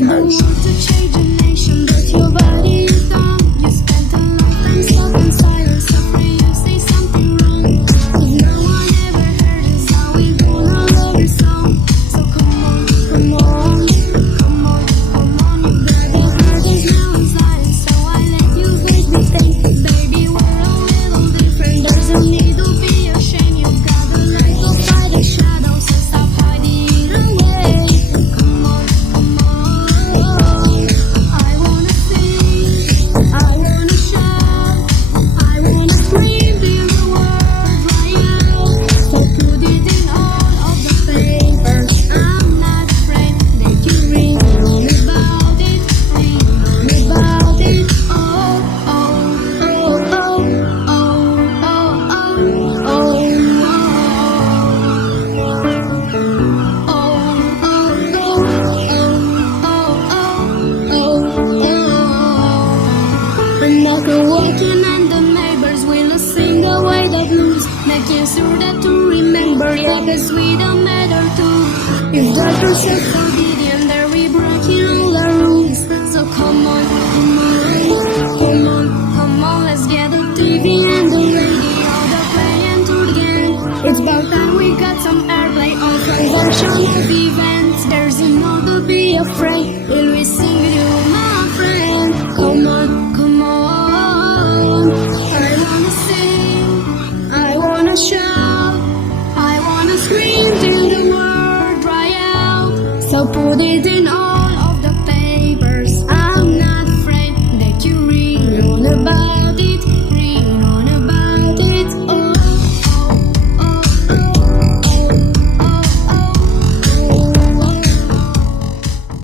don't want to change the nation, but your body is dumb. You spent a lifetime stuck in silence, afraid you say something wrong. If no one ever heard us, how we gonna love your song? So come on, come on, come on, come on. You better heard us now in silence, so I let you make me think. Baby, we're a little different, there's no need to be ashamed. You've got the light to fight the shadows, so stop hiding it away. Come on, come on. I wanna sing, I wanna shout, I wanna scream till the world dry out. So put it in all of the papers. I'm not afraid that you read on about it, read on about it. Oh, oh, oh, oh, oh, oh, I'm not walking and the neighbors will sing away the blues, making sure that to remember, yeah, cause we don't matter too. If doctors said forbidden, they're breaking all the rules. So come on, come on, come on, come on, let's get the TV and the radio, they're playing to the game. It's about time we got some airplay on conventional events. There's no to be afraid, will we sing with you, my friend? Come on, come on. I wanna sing, I wanna shout, I wanna scream till the world dry out. So put it in